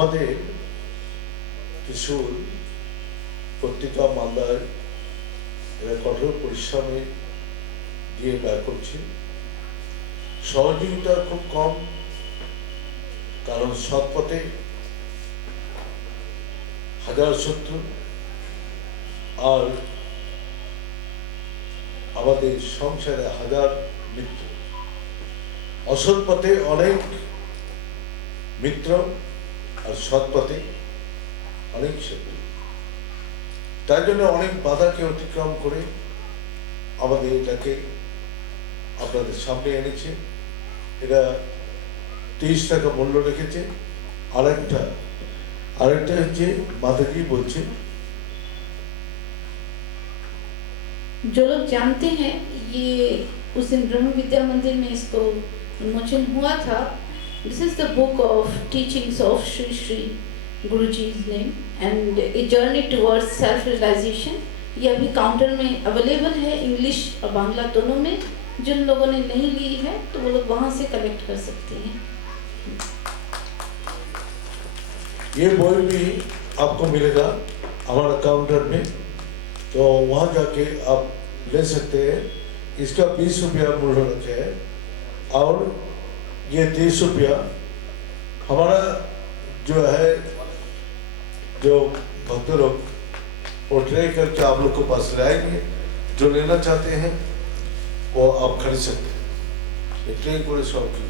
আমাদের ত্রিশূল পত্রিকা মালদায় এরা কঠোর পরিশ্রমে দিয়ে ব্যয় করছে। সহযোগিতা খুব কম, কারণ সৎ পথে হাজার শত্রু আর আমাদের সংসারে হাজার মিত্র। অসৎ পথে অনেক মিত্র আর সৎ পথে অনেক শত্রু। তাই জন্য অনেক বাধাকে অতিক্রম করে আমাদের এটাকে আপনাদের সামনে এনেছে। এরা 30 টাকা মূল্য রেখেছে। আরেকটা হচ্ছে মাতাজি বলছে, जो लोग जानते हैं ये उस दिन ब्रह्म विद्या मंदिर में इसको उन्मोचन हुआ था। This is the book of teachings of Shri Shri गुरुजी's name and a journey towards self realization. ये अभी काउंटर में अवेलेबल है, इंग्लिश और बांग्ला दोनों में। जिन लोगों ने नहीं ली है तो वो लोग वहाँ से कलेक्ट कर सकते हैं। ये बॉय भी आपको मिलेगा हमारा काउंटर में, तो वहाँ जाके आप ले सकते हैं। इसका 20 रुपया मूल्य रखे है और ये 30 रुपया। हमारा जो है जो भक्त लोग वो ट्रे करके आप लोग को पास लाएंगे। जो लेना चाहते हैं वो आप खरीद सकते हैं। ये ट्रे पूरे 100 की।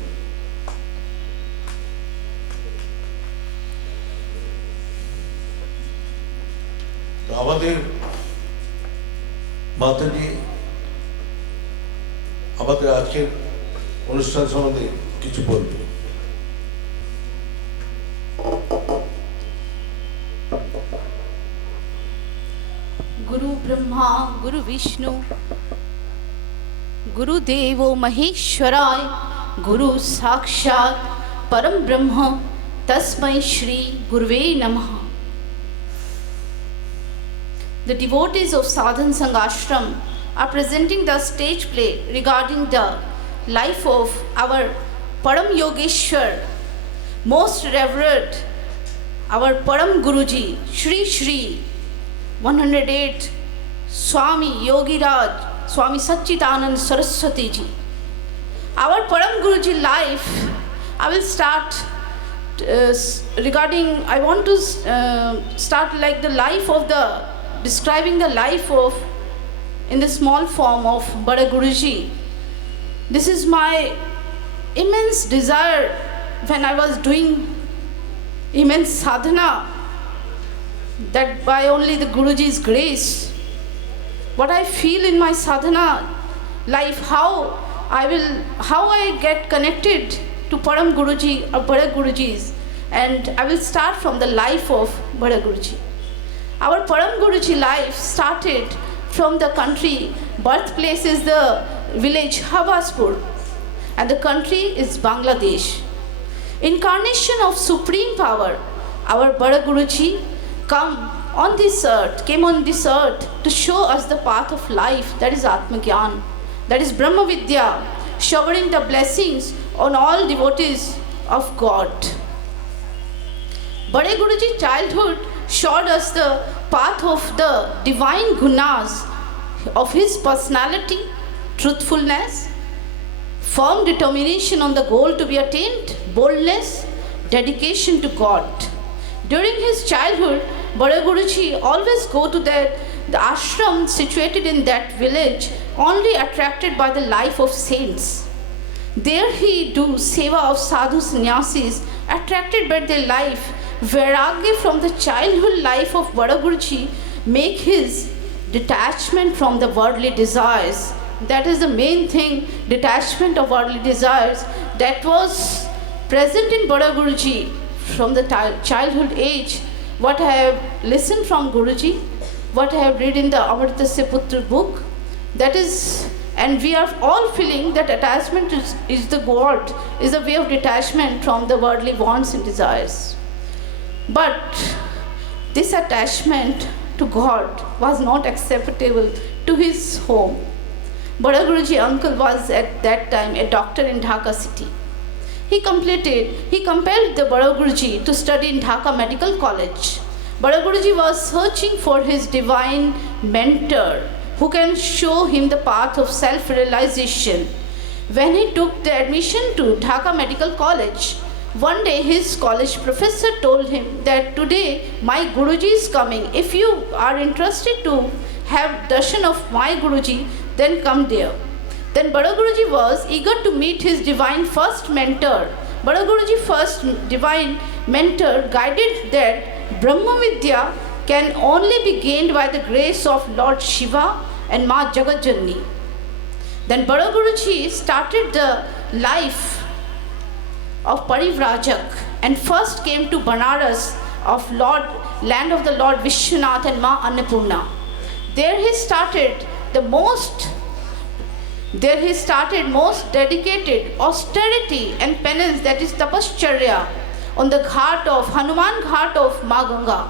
तो আমাদের মাতাজি আমাদের আজকের অনুষ্ঠান সম্বন্ধে কিছু বলবে। गुरु ब्रह्मा गुरु विष्णु गुरुदेवो महेश्वराय गुरु साक्षात परम ब्रह्म तस्मै श्री गुरुवे नमः। The devotees of Sadhan Sangh Ashram are presenting the stage play regarding the life of our Param Yogeshwar, most revered, our Param Guruji, Shri Shri 108 Swami Yogiraj, Swami Satchidanand Saraswati Ji. Our Param Guruji life, I will start I want to start like the life of describing the life of in the small form of Bada Guruji. This is my immense desire when I was doing immense sadhana, that by only the Guruji's grace, what I feel in my sadhana life, how I get connected to Param Guruji or Bada Gurujis, and I will start from the life of Bada Guruji. Our Param Guruji life started from the country. Birthplace is the village Havaspur and the country is Bangladesh. Incarnation of supreme power, our Bada Guruji came on this earth to show us the path of life, that is Atma Gyan, that is Brahma Vidya, showering the blessings on all devotees of God. Bada Guruji childhood showed us the path of the divine gunas of his personality, truthfulness, firm determination on the goal to be attained, boldness, dedication to God. During his childhood, Bada Guruji always go to the ashram situated in that village, only attracted by the life of saints. There he do seva of sadhu sannyasis, attracted by their life. Vairagya from the childhood life of Bada Guruji make his detachment from the worldly desires. That is the main thing, detachment of worldly desires, that was present in Bada Guruji from the childhood age. What I have listened from Guruji, what I have read in the Amritasya Putra book, that is, and we are all feeling that attachment is the God, is a way of detachment from the worldly wants and desires. But this attachment to God was not acceptable to his home. Bada Guruji uncle was at that time a doctor in Dhaka city. he compelled the Bada Guruji to study in Dhaka Medical College. Bada Guruji was searching for his divine mentor who can show him the path of self-realization. When he took the admission to Dhaka Medical College, one day his college professor told him that today my Guruji is coming. If you are interested to have darshan of my Guruji, then come there. Then Bada Guruji was eager to meet his divine first mentor. Bada Guruji first divine mentor guided that Brahma Vidya can only be gained by the grace of Lord Shiva and Ma Jagat Janani. Then Bada Guruji started the life of Parivrajak and first came to Banaras of land of the Lord Vishwanath and Ma Annapurna. There he started most dedicated austerity and penance, that is tapascharya, on the ghat of Hanuman Ghat of Ma Ganga.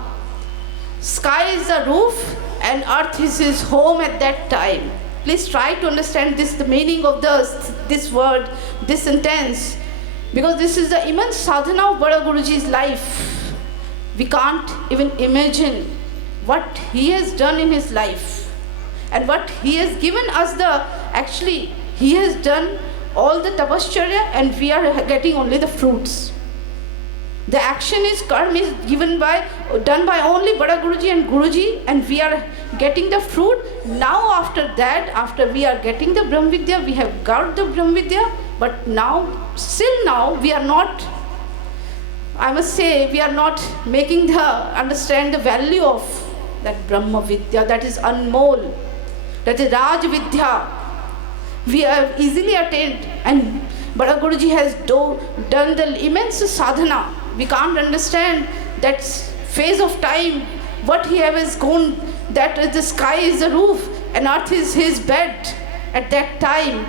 Sky is the roof and earth is his home at that time. Please try to understand the meaning of this word, this sentence, because this is the immense sadhana of Bada Guruji's life. We can't even imagine what he has done in his life and what he has given us he has done all the tapascharya and we are getting only the fruits. The action is karma is done by only Bada Guruji and Guruji, and we are getting the fruit. Now after that, after we are getting the Brahma Vidya, we have got the Brahma Vidya, but still now we are not, I must say, we are not making understand the value of that Brahma Vidya, that is Anmol, that is Raj Vidya. We have easily attained, and Bada Guruji has done the immense sadhana. We can't understand that phase of time, what he has gone, that the sky is the roof and earth is his bed at that time.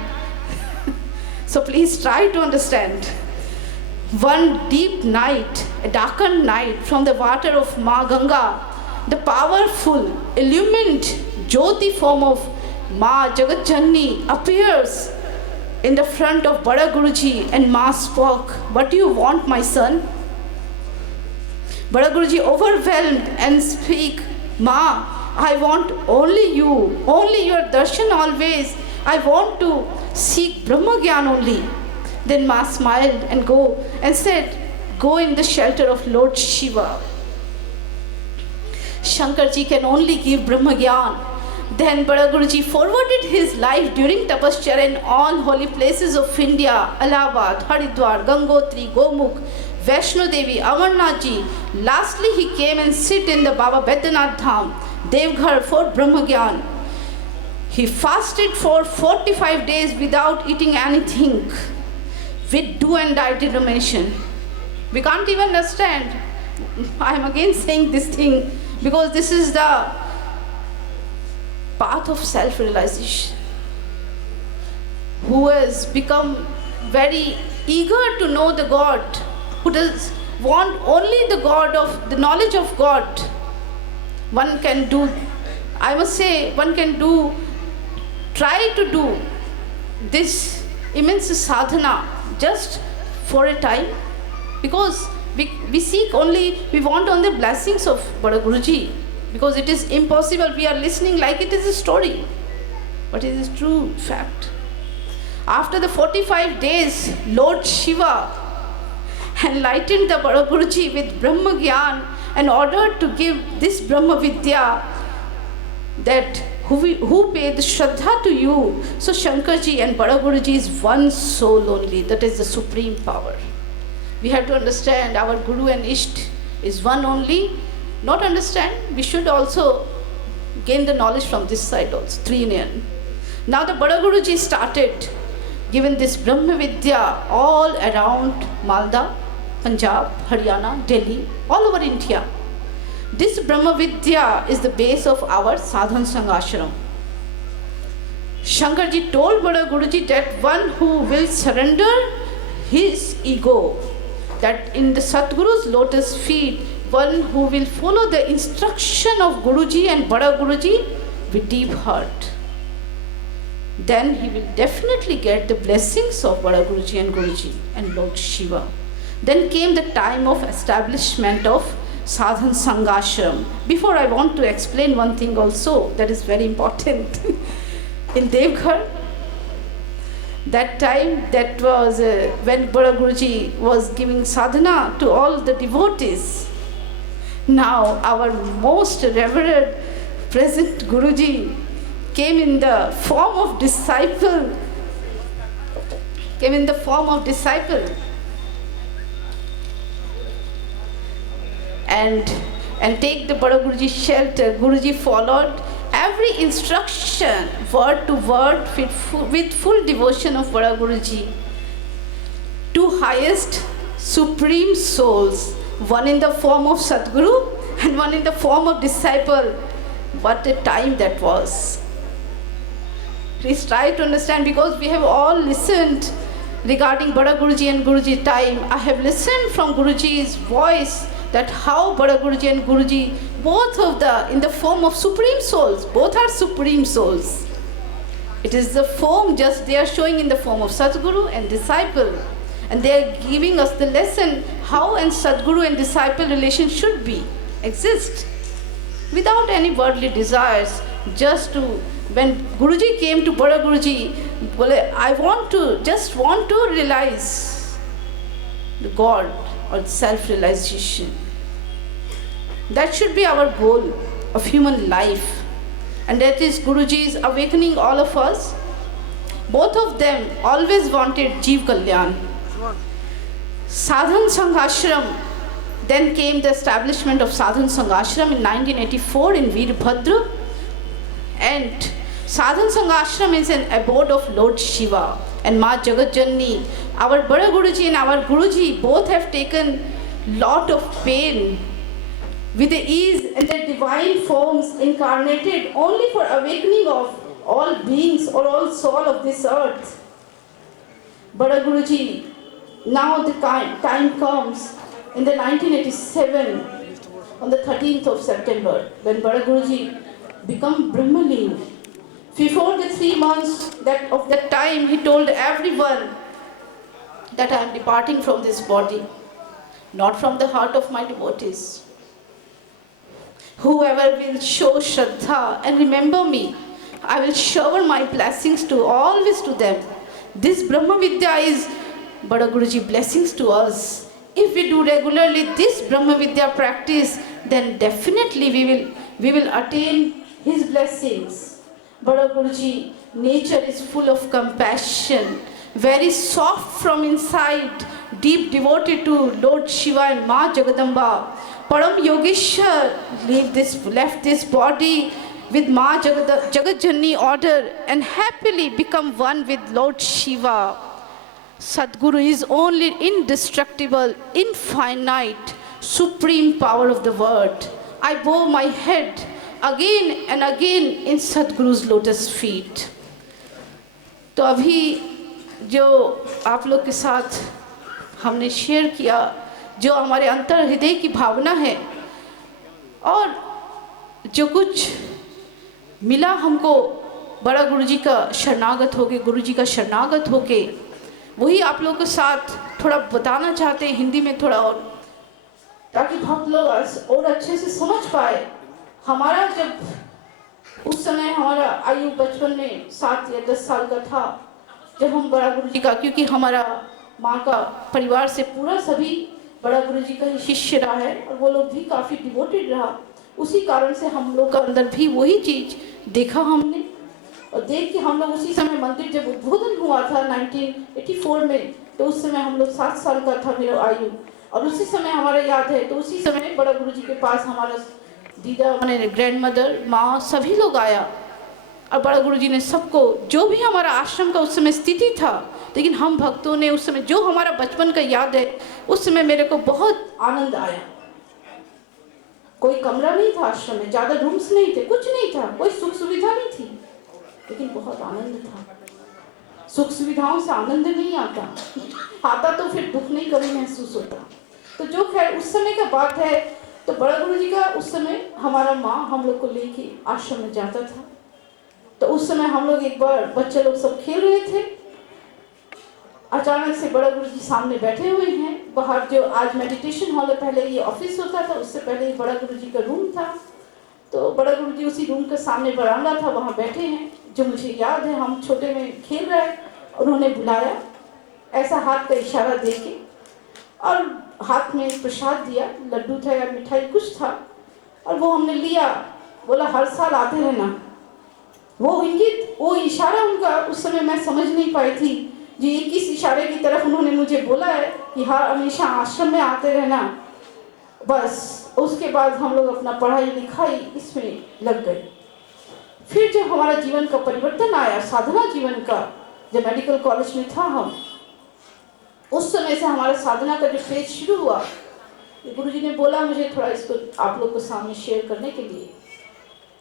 So please try to understand. One deep night, a darkened night, from the water of Ma Ganga, the powerful, illumined Jyoti form of Ma Jagat Janani appears in the front of Bada Guruji, and Ma spoke, "What do you want, my son?" Bada Guruji overwhelmed and speak, "Ma, I want only you, only your darshan always. I want to seek Brahma Gyan only." Then Ma smiled and said, "Go in the shelter of Lord Shiva. Shankarji can only give Brahma Gyan." Then Bada Guruji forwarded his life during tapascharya in all holy places of India, Allahabad, Haridwar, Gangotri, Gomukh, Vaishno Devi, Amarnath Ji. Lastly, he came and sit in the Baba Baidyanath Dham, Devghar, for Brahma Gyan. He fasted for 45 days without eating anything, with do and die determination. We can't even understand. I am again saying this thing because this is the path of self-realization. Who has become very eager to know the God, who does want only the God of the knowledge of God. One can do, I must say, try to do this immense sadhana just for a time, because we seek only, we want only blessings of Bada Guruji, because it is impossible. We are listening like it is a story, but it is true fact. After the 45 days, Lord Shiva enlightened the Bada Guruji with Brahma Gyan and ordered to give this Brahma Vidya, that who paid Shraddha to you. So Shankarji and Bada Guruji is one soul only, that is the supreme power. We have to understand our Guru and Isht is one only. Not understand, we should also gain the knowledge from this side also, three in one. Now the Bada Guruji started giving this Brahma Vidya all around Malda, Punjab, Haryana, Delhi, all over India. This Brahma Vidya is the base of our Sadhan Sangh Ashram. Shankarji told Bada Guruji that one who will surrender his ego, that in the Satguru's lotus feet, one who will follow the instruction of Guruji and Bada Guruji with deep heart. then he will definitely get the blessings of Bada Guruji and Guruji and Lord Shiva. Then came the time of establishment of Sadhan Sangashram. Before, I want to explain one thing also that is very important. In Devghar, that time, that was when Bada Guruji was giving sadhana to all the devotees. Now our most revered present Guruji came in the form of disciple, and take the Bada Guruji shelter. Guruji followed every instruction word to word with full devotion of Bada Guruji. Two highest supreme souls, one in the form of Sadguru and one in the form of disciple. What a time that was. Please try to understand, because we have all listened regarding Bada Guruji and Guruji time. I have listened from Guruji's voice that how Bada Guruji and Guruji, both of in the form of supreme souls, both are supreme souls. It is the form, just they are showing in the form of Sadguru and disciple. And they are giving us the lesson how and Sadguru and disciple relation should be, exist. Without any worldly desires, just to, when Guruji came to Bada Guruji, I just want to realize the God or self-realization. That should be our goal of human life. And that is Guruji is awakening all of us. Both of them always wanted Jeev Kalyan. Sadhan Sanghashram, then came the establishment of Sadhan Sanghashram in 1984 in Veerbhadra. And Sadhan Sanghashram is an abode of Lord Shiva and Ma Jagat Janani. Our Bada Guruji and our Guruji both have taken lot of pain with the ease and their divine forms incarnated only for awakening of all beings or all soul of this earth. Bada Guruji, now the time comes in the 1987, on the 13th of September, when Bada Guruji became Brahmaling. Before the 3 months of that time, he told everyone that I am departing from this body, not from the heart of my devotees. Whoever will show Shraddha and remember me, I will shower my blessings to always to them. This Brahma Vidya is Bada Guruji blessings to us. If we do regularly this Brahma Vidya practice, then definitely we will attain his blessings. Bada Guruji, nature is full of compassion, very soft from inside, deep devoted to Lord Shiva and Ma Jagadamba. Param Yogeshwar left this body with Ma Jagat Janani order and happily become one with Lord Shiva. Sadguru is only indestructible, infinite, supreme power of the word. I bow my head again and again in Sadguru's lotus feet. तो अभी जो आप लोग के साथ हमने share किया, जो हमारे अंतर हृदय की भावना है और जो कुछ मिला हमको बड़ा गुरुजी का शरणागत होके, गुरुजी का शरणागत होके, वही आप लोगों के साथ थोड़ा बताना चाहते हैं हिंदी में थोड़ा, और ताकि भक्त लोग और अच्छे से समझ पाए। हमारा जब उस समय हमारा आयु बचपन में 7 या 10 साल का था, जब हम बड़ा गुरुजी का, क्योंकि हमारा माँ का परिवार से पूरा सभी बड़ा गुरुजी का ही शिष्य रहा है और वो लोग भी काफ़ी डिवोटेड रहा, उसी कारण से हम लोग का अंदर भी वही चीज़ देखा हमने। और देख के हम लोग उसी समय मंदिर जब उद्बोधन हुआ था 1984 में, तो उस समय हम लोग 7 साल का था मेरा आयु, और उसी समय हमारा याद है, तो उसी समय बड़ा गुरुजी के पास हमारा दीदा मैंने ग्रैंड मदर माँ सभी लोग आया, और बड़ा गुरुजी ने सबको, जो भी हमारा आश्रम का उस समय स्थिति था, लेकिन हम भक्तों ने उस समय जो हमारा बचपन का याद है, उस समय मेरे को बहुत आनंद आया। कोई कमरा नहीं था आश्रम में, ज़्यादा रूम्स नहीं थे, कुछ नहीं था, कोई सुख सुविधा नहीं थी, लेकिन बहुत आनंद था। सुख सुविधाओं से आनंद नहीं आता तो फिर दुख नहीं कभी महसूस होता। तो जो खैर उस समय का बात है, तो बड़ा गुरुजी का उस समय हमारा माँ हम लोग को लेके आश्रम में जाता था, तो उस समय हम लोग एक बार बच्चे लोग सब खेल रहे थे, अचानक से बड़ा गुरुजी सामने बैठे हुए हैं बाहर। जो आज मेडिटेशन हॉल है, पहले ये ऑफिस होता था, उससे पहले ये बड़ा गुरुजी का रूम था। तो बड़ा गुरुजी उसी रूम के सामने बरामदा था, वहाँ बैठे हैं। जो मुझे याद है, हम छोटे में खेल रहे हैं, उन्होंने बुलाया, ऐसा हाथ का इशारा दे के, और हाथ में प्रसाद दिया, लड्डू था या मिठाई कुछ था, और वो हमने लिया। बोला हर साल आते रहना। वो इशारा उनका उस समय मैं समझ नहीं पाई थी जी, किस इशारे की तरफ उन्होंने मुझे बोला है कि हाँ हमेशा आश्रम में आते रहना। बस उसके बाद हम लोग अपना पढ़ाई लिखाई इसमें लग गए। फिर जब हमारा जीवन का परिवर्तन आया, साधना जीवन का, जब मेडिकल कॉलेज में था हम, उस समय से हमारा साधना का जो फेज शुरू हुआ, गुरुजी ने बोला मुझे थोड़ा इसको आप लोग को सामने शेयर करने के लिए।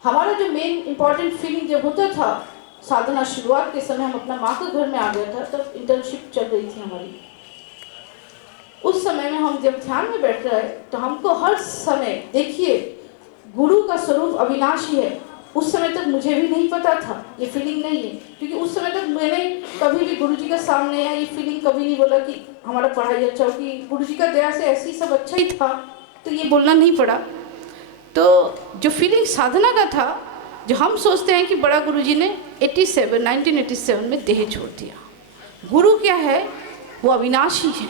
हमारा जो मेन इम्पॉर्टेंट फीलिंग जब होता था साधना शुरुआत के समय, हम अपना माँ के घर में आ गया था, तब इंटर्नशिप चल रही थी हमारी। उस समय में हम जब ध्यान में बैठ रहे तो हमको हर समय, देखिए गुरु का स्वरूप अविनाशी है। उस समय तक मुझे भी नहीं पता था, ये फीलिंग नहीं है, क्योंकि उस समय तक मैंने कभी भी गुरुजी के सामने या ये फीलिंग कभी नहीं बोला कि हमारा पढ़ाई अच्छा हो, कि गुरुजी का दया से ऐसी सब अच्छा ही था, तो ये बोलना नहीं पड़ा। तो जो फीलिंग साधना का था, जो हम सोचते हैं कि बड़ा गुरुजी ने 1987 में देह छोड़ दिया। गुरु क्या है? वो अविनाशी है।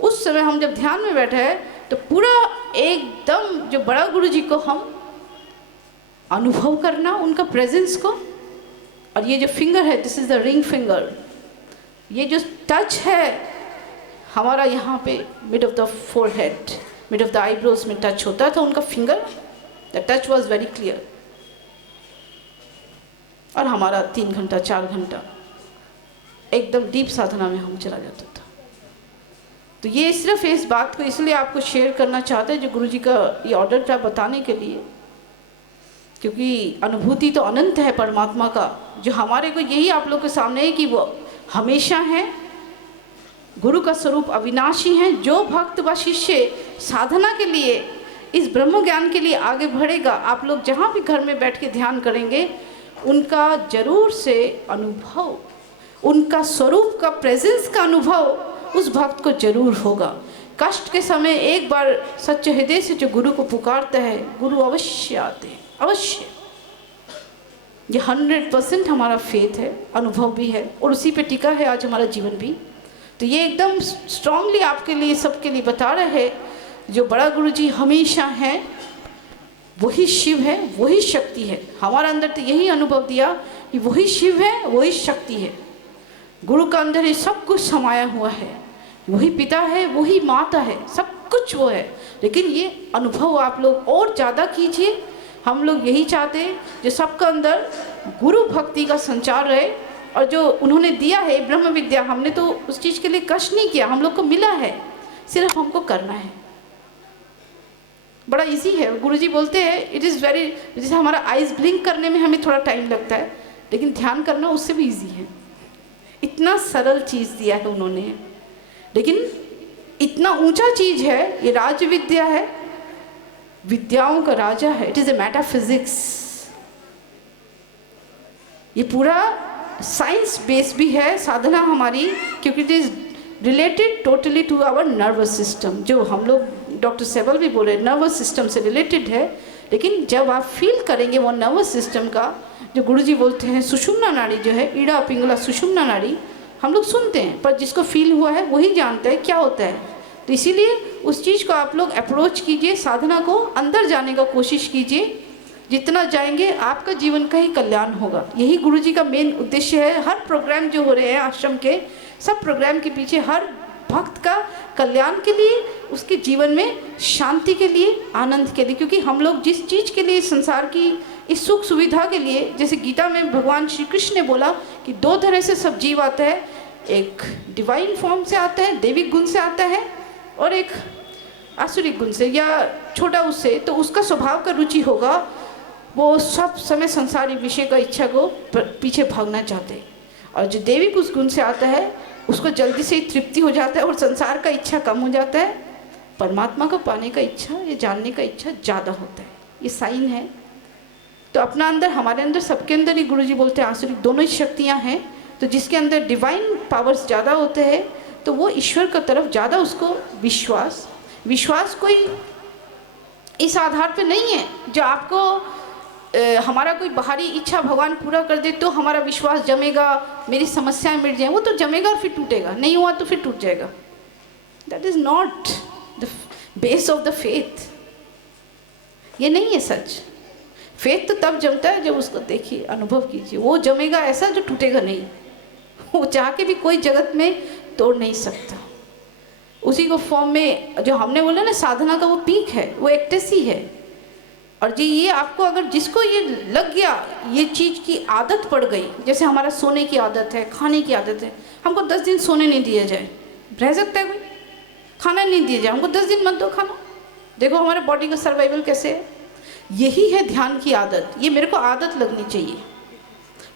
उस समय हम जब ध्यान में बैठे हैं तो पूरा एकदम जो बड़ा गुरुजी को हम अनुभव करना, उनका प्रेजेंस को। और ये जो फिंगर है, this is the ring finger, ये जो टच है हमारा यहाँ पे mid of the forehead, mid of the eyebrows में टच होता था उनका finger, the touch was very clear. और हमारा 3 घंटा 4 घंटा एकदम डीप साधना में हम चला जाता था। तो ये सिर्फ इस बात को इसलिए आपको शेयर करना चाहते हैं, जो गुरुजी का ये ऑर्डर था बताने के लिए, क्योंकि अनुभूति तो अनंत है परमात्मा का, जो हमारे को यही आप लोग के सामने है कि वो हमेशा है। गुरु का स्वरूप अविनाशी है। जो भक्त व शिष्य साधना के लिए, इस ब्रह्म ज्ञान के लिए आगे बढ़ेगा, आप लोग जहाँ भी घर में बैठ के ध्यान करेंगे, उनका जरूर से अनुभव, उनका स्वरूप का प्रेजेंस का अनुभव उस भक्त को जरूर होगा। कष्ट के समय एक बार सच्चे हृदय से जो गुरु को पुकारता है, गुरु अवश्य आते हैं, अवश्य। ये 100% हमारा फेथ है, अनुभव भी है, और उसी पे टिका है आज हमारा जीवन भी। तो ये एकदम स्ट्रांगली आपके लिए, सबके लिए बता रहे हैं, जो बड़ा गुरुजी हमेशा है, वही शिव है, वही शक्ति है। हमारा अंदर तो यही अनुभव दिया कि वही शिव है, वही शक्ति है। गुरु का अंदर ये सब कुछ समाया हुआ है, वही पिता है, वही माता है, सब कुछ वो है। लेकिन ये अनुभव आप लोग और ज़्यादा कीजिए। हम लोग यही चाहते हैं जो सबका अंदर गुरु भक्ति का संचार रहे, और जो उन्होंने दिया है ब्रह्म विद्या, हमने तो उस चीज़ के लिए कष्ट नहीं किया, हम लोग को मिला है, सिर्फ हमको करना है। बड़ा इजी है। गुरुजी बोलते हैं इट इज़ वेरी, जैसे हमारा आइज ब्लिंक करने में हमें थोड़ा टाइम लगता है, लेकिन ध्यान करना उससे भी इजी है। इतना सरल चीज़ दिया है उन्होंने, लेकिन इतना ऊंचा चीज़ है। ये राज विद्या है, विद्याओं का राजा है। It is a metaphysics. ये पूरा साइंस बेस भी है साधना हमारी, क्योंकि it is related totally to our nervous system. जो हम लोग, डॉक्टर सेबल भी बोले, नर्वस सिस्टम से रिलेटेड है। लेकिन जब आप फील करेंगे वो नर्वस सिस्टम का, जो गुरुजी बोलते हैं सुषुम्ना नाड़ी जो है, ईड़ा पिंगला सुषुम्ना नाड़ी, हम लोग सुनते हैं, पर जिसको फील हुआ है वही जानता है क्या होता है। तो इसीलिए उस चीज़ को आप लोग अप्रोच कीजिए, साधना को अंदर जाने का कोशिश कीजिए। जितना जाएंगे आपका जीवन का ही कल्याण होगा। यही गुरुजी का मेन उद्देश्य है। हर प्रोग्राम जो हो रहे हैं आश्रम के, सब प्रोग्राम के पीछे हर भक्त का कल्याण के लिए, उसके जीवन में शांति के लिए, आनंद के लिए। क्योंकि हम लोग जिस चीज़ के लिए, संसार की इस सुख सुविधा के लिए, जैसे गीता में भगवान श्री कृष्ण ने बोला कि 2 तरह से सब जीव आता है, एक डिवाइन फॉर्म से आता है, दैविक गुण से आता है, और एक आसुरिक गुण से या छोटा उससे। तो उसका स्वभाव का रुचि होगा, वो सब समय संसारी विषय का इच्छा को पीछे भागना चाहते हैं। और जो दैविक उस गुण से आता है, उसको जल्दी से ही तृप्ति हो जाता है और संसार का इच्छा कम हो जाता है, परमात्मा को पाने का इच्छा या जानने का इच्छा ज़्यादा होता है। ये साइन है। तो अपना अंदर, हमारे अंदर, सबके अंदर ही गुरुजी बोलते हैं आसुरिक दोनों ही शक्तियाँ हैं। तो जिसके अंदर डिवाइन पावर्स ज़्यादा होते हैं तो वो ईश्वर की तरफ ज़्यादा उसको विश्वास कोई इस आधार पे नहीं है जो आपको हमारा कोई बाहरी इच्छा भगवान पूरा कर दे तो हमारा विश्वास जमेगा, मेरी समस्याएं मिट जाएं। वो तो जमेगा और फिर टूटेगा, नहीं हुआ तो फिर टूट जाएगा। That is not the base of the faith. ये नहीं है सच। फेथ तो तब जमता है जब उसको देखिए, अनुभव कीजिए। वो जमेगा ऐसा जो टूटेगा नहीं। वो चाह के भी कोई जगत में तोड़ नहीं सकता। उसी को फॉर्म में जो हमने बोला ना, साधना का वो पीक है, वो एक्टेसी है। और जी ये आपको अगर जिसको ये लग गया, ये चीज़ की आदत पड़ गई, जैसे हमारा सोने की आदत है, खाने की आदत है, हमको 10 दिन सोने नहीं दिया जाए, रह सकता है कोई? खाना नहीं दिया जाए, हमको 10 दिन मत दो खाना, देखो हमारे बॉडी का सर्वाइवल कैसे है। यही है ध्यान की आदत। ये मेरे को आदत लगनी चाहिए।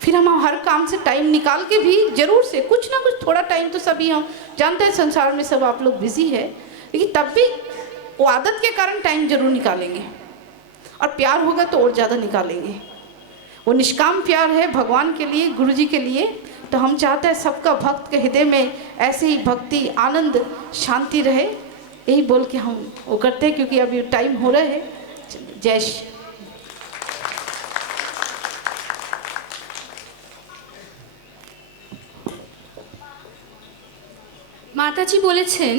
फिर हम हर काम से टाइम निकाल के भी जरूर से कुछ ना कुछ थोड़ा टाइम तो सभी, हम जानते हैं संसार में सब आप लोग बिजी है, लेकिन तब भी वो आदत के कारण टाइम जरूर निकालेंगे। और प्यार होगा तो और ज़्यादा निकालेंगे। वो निष्काम प्यार है भगवान के लिए, गुरु जी के लिए। तो हम चाहते हैं सबका भक्त के हृदय में ऐसे ही भक्ति, आनंद, शांति रहे। यही बोल के हम वो करते हैं, क्योंकि अभी टाइम हो रहा है। जय श्री। মাতাজি বলেছেন,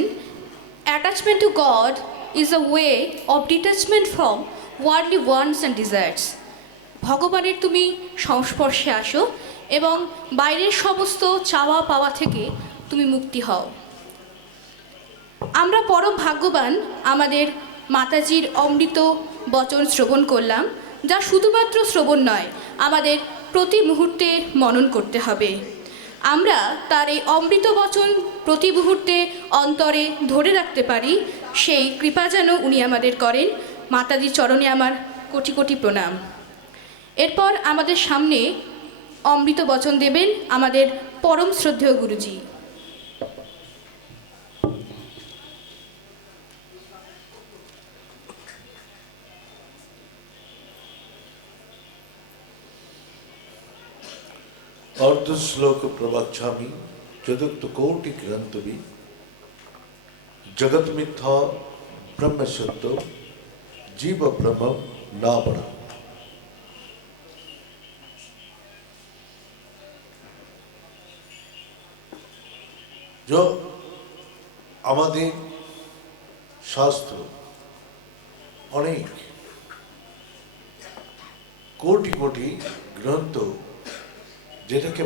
attachment two god is a way of detachment from worldly wants and desires. ভগবানের তুমি সংস্পর্শে আসো এবং বাইরের সমস্ত চাওয়া পাওয়া থেকে তুমি মুক্তি হও। আমরা পরম ভাগ্যবান আমাদের মাতাজির অমৃত বচন শ্রবণ করলাম, যা শুধুমাত্র শ্রবণ নয়, আমাদের প্রতি মুহূর্তে মনন করতে হবে। আমরা তার এই অমৃত বচন প্রতি মুহূর্তে অন্তরে ধরে রাখতে পারি, সেই কৃপা যেন উনি আমাদের করেন। মাতাজির চরণে আমার কোটি কোটি প্রণাম। এরপর আমাদের সামনে অমৃত বচন দেবেন আমাদের পরম শ্রদ্ধেয় গুরুজি। अर्ध श्लोक प्रवक्ष्यामि चतुर्थ कोटि ग्रंथ भी जगत मिथ्या ब्रह्म सत्य जीव ब्रह्म ना बड़ा। जो আমাদের শাস্ত্র অনেক কোটি কোটি গ্রন্থ যেটাকে